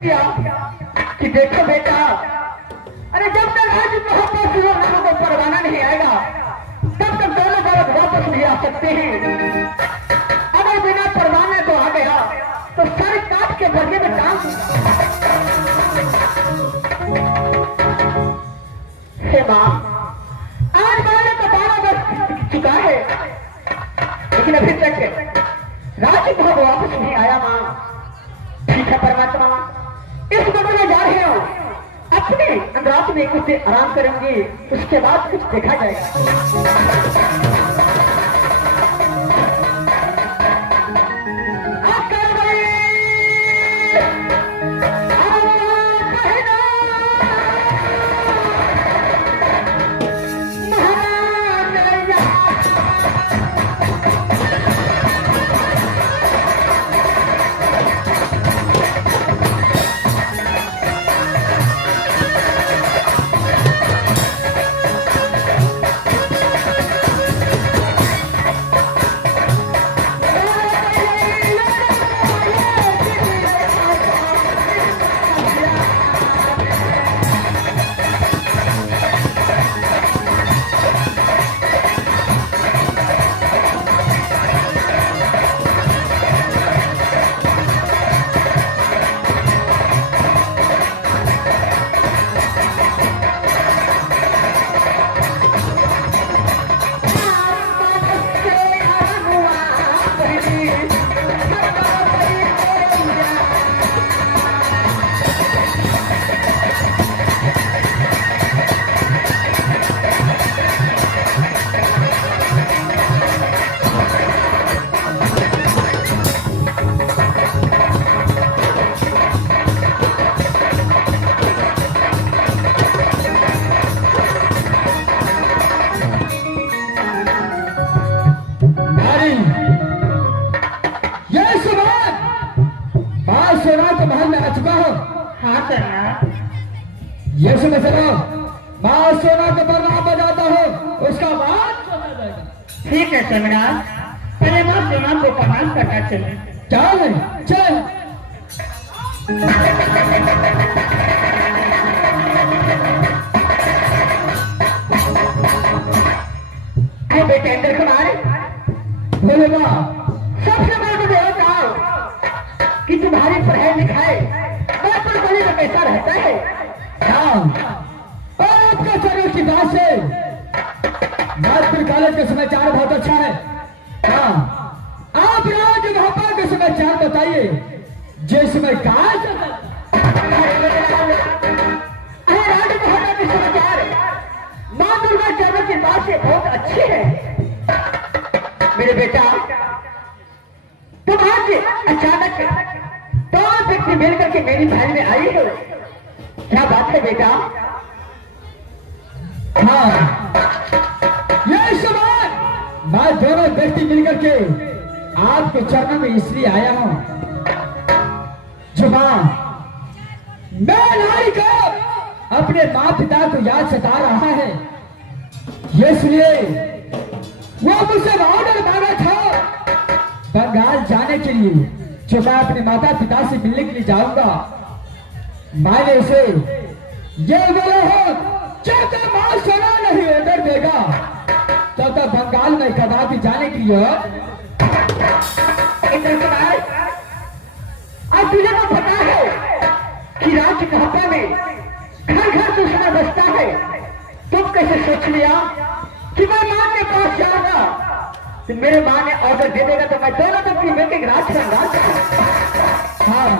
कि देखो बेटा, अरे जब तक आज मोहब्बत लोगों को परवाना नहीं आएगा तब तक दोनों बालक वापस नहीं आ सकते हैं। अगर बिना परवाना तो आ गया तो सारे काट के बदले में काम। हे माँ, आज मैंने तो 12 वर्ष चुका है लेकिन अभी तक राज भाव वापस नहीं आया। माँ ठीक है परमात्मा, इस वक्त में जा रहे हो, अपने रात में कुछ आराम करेंगे, उसके बाद कुछ देखा जाएगा। ये सुनो सुनो, माँ सोना के बरना बजाता हो, उसका बाद सोना जाएगा। ठीक है सेमिनार, पहले माँ सोना को प्रणाम करना चाहिए। चल चल। बेटे अंदर कुमार बोले माँ, सबसे बड़ा तो यह कहा कि तुम्हारी पढ़ाई लिखाई बचपन वाली में कैसा रहता है। आपका चलो की बात से नागपुर कॉलेज का समाचार बहुत अच्छा है। हाँ, आप राज भापा का समाचार बताइए जिसमें कहा राज भापा के समाचार माँ दुर्गा चरण की बात से बहुत अच्छी है। मेरे बेटा, तुम आज अचानक दोनों व्यक्ति मिलकर के मेरी महल में आई हो, क्या बात है बेटा? हाँ, ये सवाल मैं दोनों व्यक्ति मिलकर के आपके चरणों में इसलिए आया हूं जो मां, मैं नारी को अपने माँ पिता को याद सता रहा है, इसलिए वो मुझसे ऑर्डर मांगा था बंगाल जाने के लिए, जो मैं अपने माता पिता से मिलने के लिए जाऊंगा। मैंने उसे ये बोला हो, जब तक मां सोना नहीं ऑर्डर देगा तब तक बंगाल में कदापि जाने के लिए। अब तुझे तो पता है कि राज्य कहता में घर घर दूसरा बसता है, तुम कैसे सोच लिया कि मैं मां के पास जाऊंगा तो मेरे मां ने ऑर्डर दे देगा तो मैं दोनों तक मिलकर राज संघार। हाँ,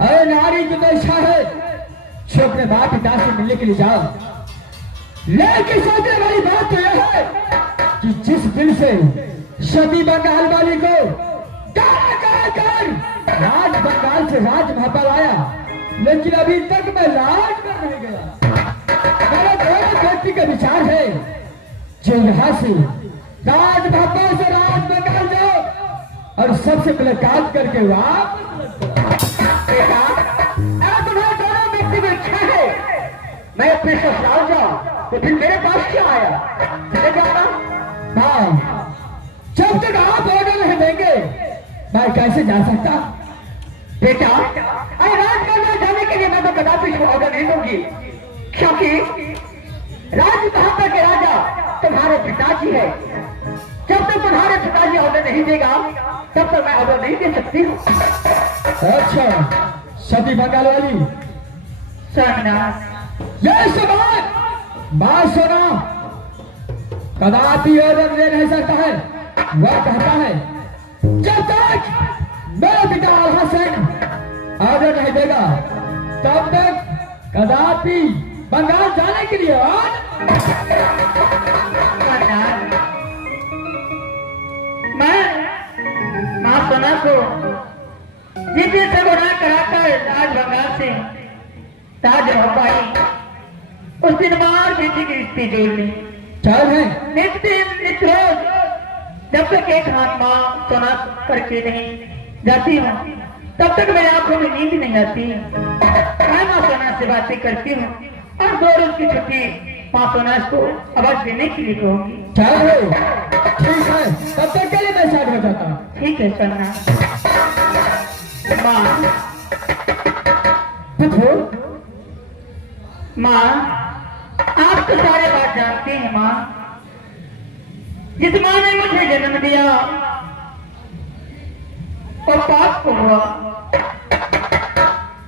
अरे नारी की तो इच्छा है जो अपने बाप पिता से मिलने के लिए जाओ, लेकिन सोचने वाली बात तो यह है कि जिस दिल से सती बंगाल वाली को कर राज बंगाल से राज भापा लाया, लेकिन अभी तक मैं राज कर नहीं गया। मेरा दोनों व्यक्ति का विचार है जो यहाँ से राज भापा से राज बंगाल जाओ और सबसे मुलाकात करके वापस तुम्हारे दोनों व्यक्ति में इच्छा है मैं अपने ससुराल जाऊं तो फिर मेरे पास क्या आया? हाँ, जब तक आप ऑर्डर नहीं देंगे मैं कैसे जा सकता? बेटा, अरे राजमहल जाने के लिए मैं तो कदापि इसको ऑर्डर नहीं दूंगी, क्योंकि राजमहल के राजा तुम्हारे पिताजी है। जब तक तुम्हारे पिताजी ऑर्डर नहीं देगा तब तक मैं ऑर्डर नहीं दे सकती हूँ। अच्छा, सती बंगाल वाली स्वामीनाथ, ये सवाल बात सुनो। कदापि ऑर्डर दे नहीं सकता है। वह कहता है जब तक मेरा पिता हसन ऑर्डर नहीं देगा तब तक कदापि बंगाल जाने के लिए स्वामीनाथ, मैं माँ सोना को जिस से गुनाह कराकर राज बंगाल से ताज रह पाई, उस दिन माँ बेटी की रिश्ते जोड़ ली। चल है नित्य रोज जब तक एक हाथ माँ सोना करके नहीं जाती हूँ तब तक मेरी आंखों में नींद नहीं आती। मैं माँ सोना से बातें करती हूँ और 2 रोज की छुट्टी माँ सोना को आवाज देने के लिए कहूंगी। चल है, ठीक है, तब तक के लिए मैं साइड हो जाता हूँ। ठीक है सोना। माँ, माँ, आप तो सारे बात जानते हैं माँ। जिस माँ ने मुझे जन्म दिया और पाप को हुआ,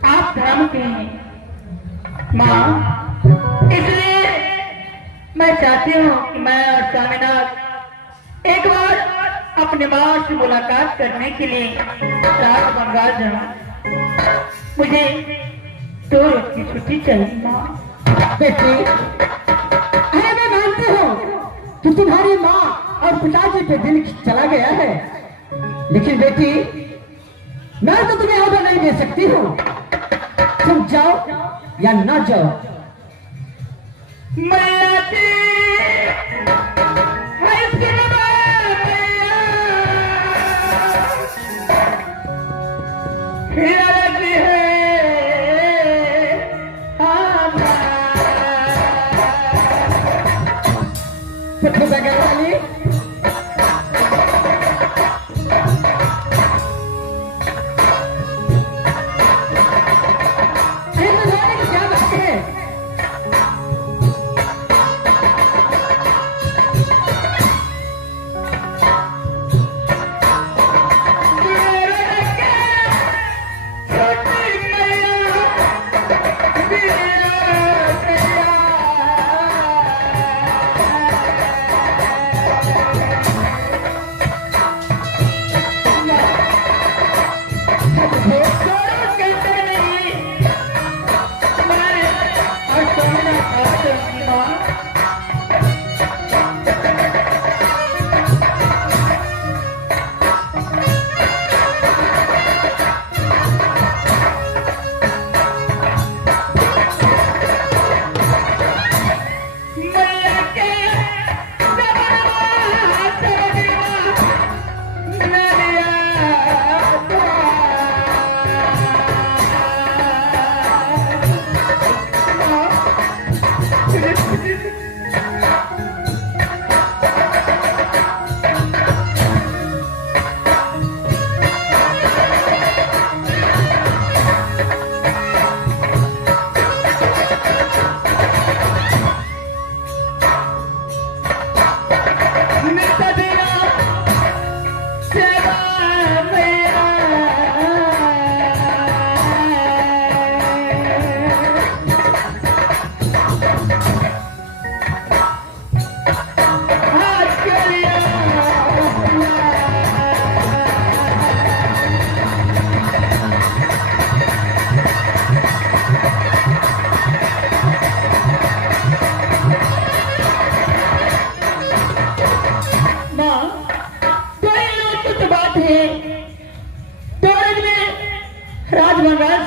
आप धर्म के हैं माँ। इसलिए मैं चाहती हूँ कि मैं और स्वामीनाथ एक बार अपने माँ से मुलाकात करने के लिए राज बंगाल जाऊं। मुझे 2 रोज की छुट्टी चाहिए माँ। बेटी, अरे मैं मानती हूँ कि तुम्हारी माँ और पिताजी पे दिल चला गया है, लेकिन बेटी मैं तो तुम्हें ऑर्डर नहीं दे सकती हूँ। तुम जाओ या ना जाओ। मैया जी,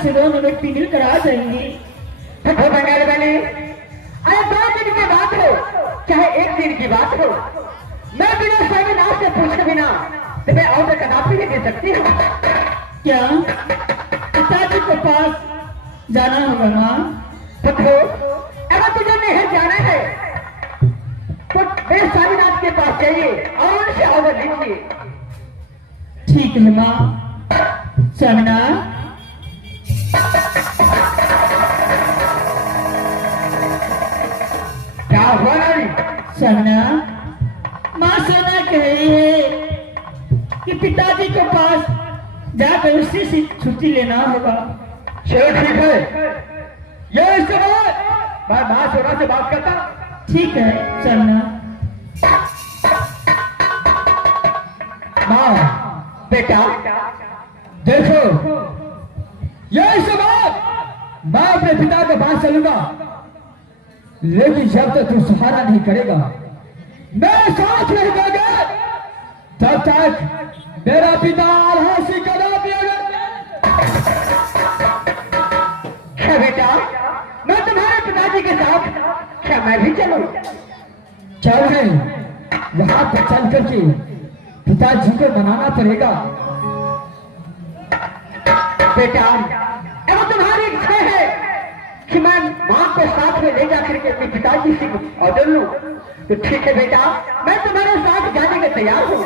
से दोनों व्यक्ति मिलकर आ जाएंगे। बंगाली वाली, अरे 2 दिन की बात हो चाहे 1 दिन की बात हो, मैं बिना स्वामीनाथ से पूछे बिना तुम्हें ऑर्डर कदापि नहीं दे सकती हूँ। क्या पिताजी के पास जाना होगा माँ? पुत्रो, अगर तुझे नहीं जाना है तो मेरे स्वामीनाथ के पास जाइए और उनसे ऑर्डर लीजिए। ठीक है माँ। स्वामीनाथ, हुआ नारी? सोना, माँ सोना कह रही है कि पिताजी के पास जाकर उसी से छुट्टी लेना होगा। चलो ठीक है, ये इस समय मैं माँ सोना से बात करता। ठीक है सोना। माँ बेटा देखो, ये समय मैं अपने पिता के पास चलूंगा, लेकिन जब तक तू सहारा नहीं करेगा, मैं साथ नहीं देगा, तब तक मेरा पिता आलसी कदा दिएगा। क्या बेटा, मैं तुम्हारे पिताजी के साथ, क्या मैं भी चलूं? चल है, वहां पर चल करके पिताजी को मनाना पड़ेगा। बेटा, अब तुम्हारी इच्छा है कि मैं माँ को साथ में ले जाकर के अपने पिताजी से ऑर्डर लूं, तो ठीक है बेटा, मैं तुम्हारे साथ जाने के तैयार हूँ।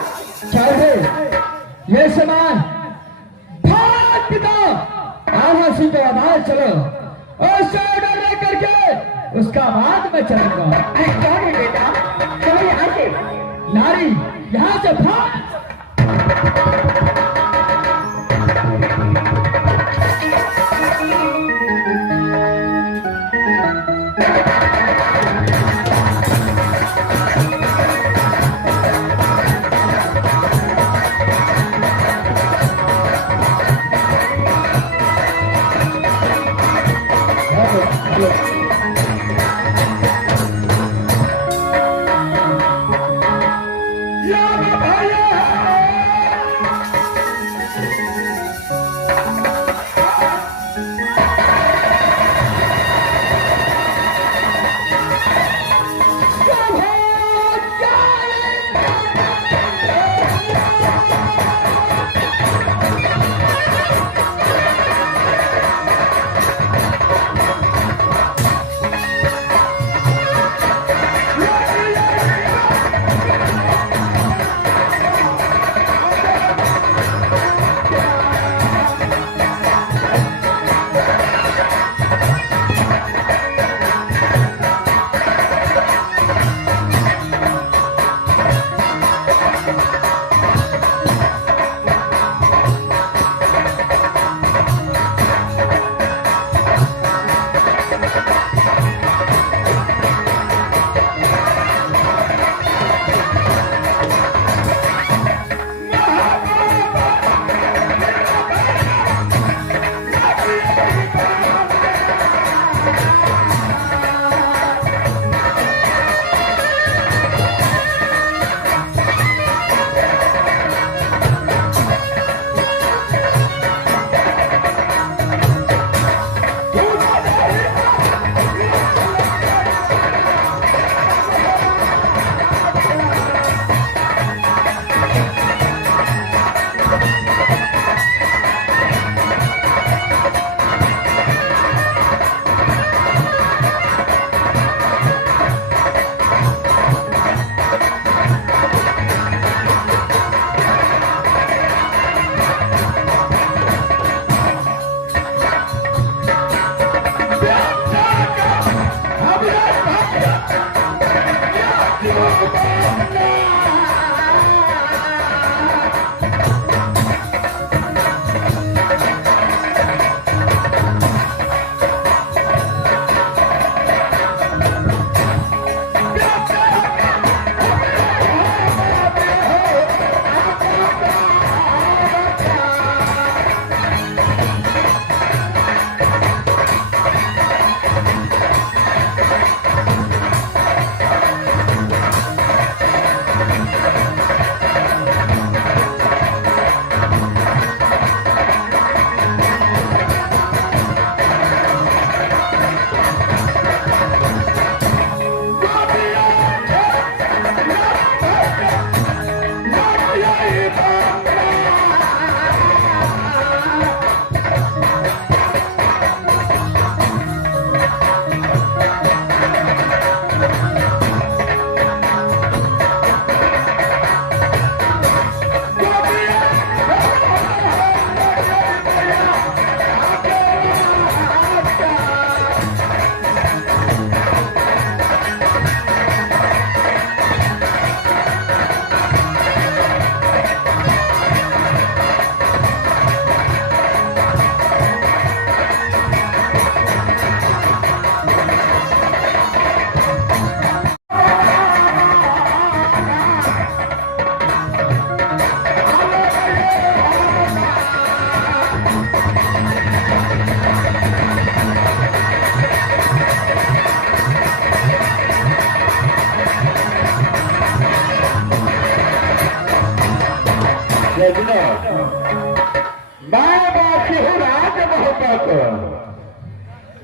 चल है, ये सामान भारत पिता आलसी को आधार चलो, और उससे ऑर्डर ले करके उसका बाद में चलूंगा। क्या नहीं बेटा, चलो यहाँ से। नारी, यहाँ से भाग।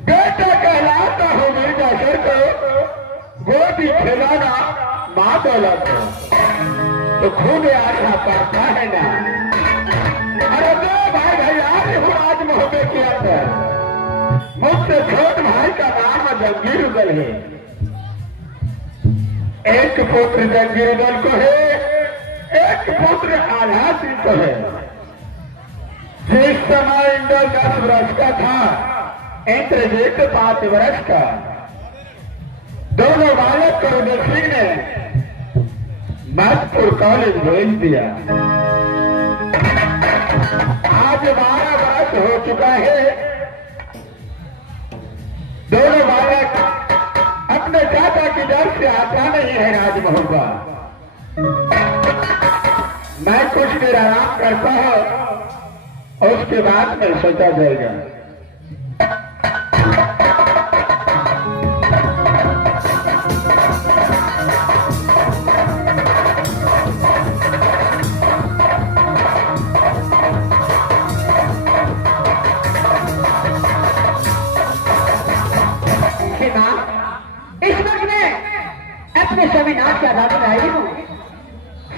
बेटा कहलाता हूँ मिर्जापुर को, गोदी खिलाना माँ दौलत को, तो खून आशा पाता है ना। अरे दो भाई भैया हूँ आज मोहब्बत के अंदर, मुझसे छोट भाई का नाम जंगीर उदल है। एक पुत्र जंगीर उदल को है, एक पुत्र आल्हा सिंह को है। जिस समय इंद्र 10 वर्ष का था, इंद्रजीत 5 वर्ष का। दोनों बालक को उदय सिंह ने नागपुर कॉलेज भेज दिया। आज 12 वर्ष हो चुका है। दोनों बालक अपने चाचा की दर से आता नहीं है राजमहल का। मैं कुछ देर आराम करता हूं, उसके बाद में सोचा जाएगा। इस वक्त मैं अपने स्वामीनाथ की आजादी में आई हूँ।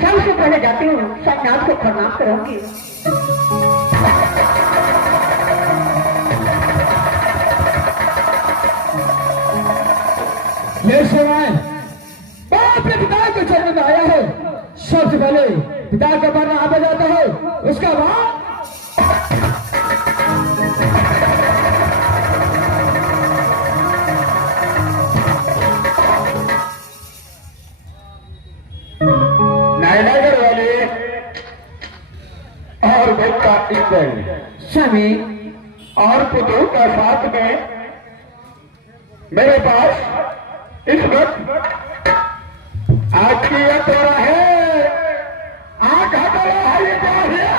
सबसे पहले जाती हूँ, स्वामीनाथ को प्रणाम करूंगी। ये समय बाप ने पिता के चरण में आया है। सबसे पहले पिता का वर्ण आ जाता है, उसका बाद नगर वाले और बेटा इंद्र स्वामी और पुत्रों का साथ में मेरे पास इस वक्त आज की यह तोरा है। आग हटोरा है ये क्या है?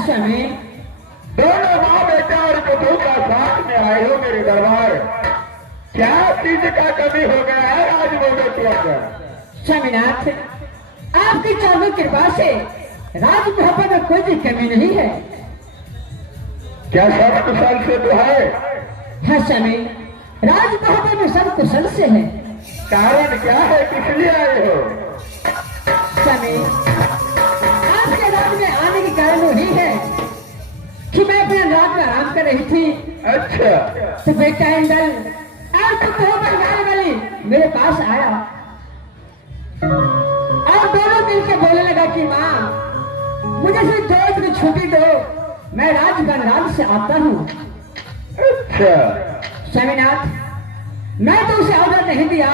स्वामी दोनों माँ बेटा और पुत्रों का साथ में आए हो मेरे दरबार। क्या चीज का कमी हो गया है आज बोलो तुम? स्वामीनाथ, आपकी चालू कृपा से राज मोहब्बत में कोई भी कमी नहीं है। क्या सब कुशल से तो है? हाँ स्वामी, राज मोहब्बत में सब कुशल से है। कारण क्या है, किस लिए आए हो? स्वामी, आपके राज में आने के कारण वही है कि मैं अपने रात में आराम कर रही थी। अच्छा, तो बेटा इंदल और परिवार वाली मेरे पास आया और दोनों मिल के बोलने लगा कि माँ मुझे सिर्फ 2 दिन छुट्टी दो, मैं राज से आता हूँ। अच्छा स्वामीनाथ, मैं तो उसे ऑर्डर नहीं दिया,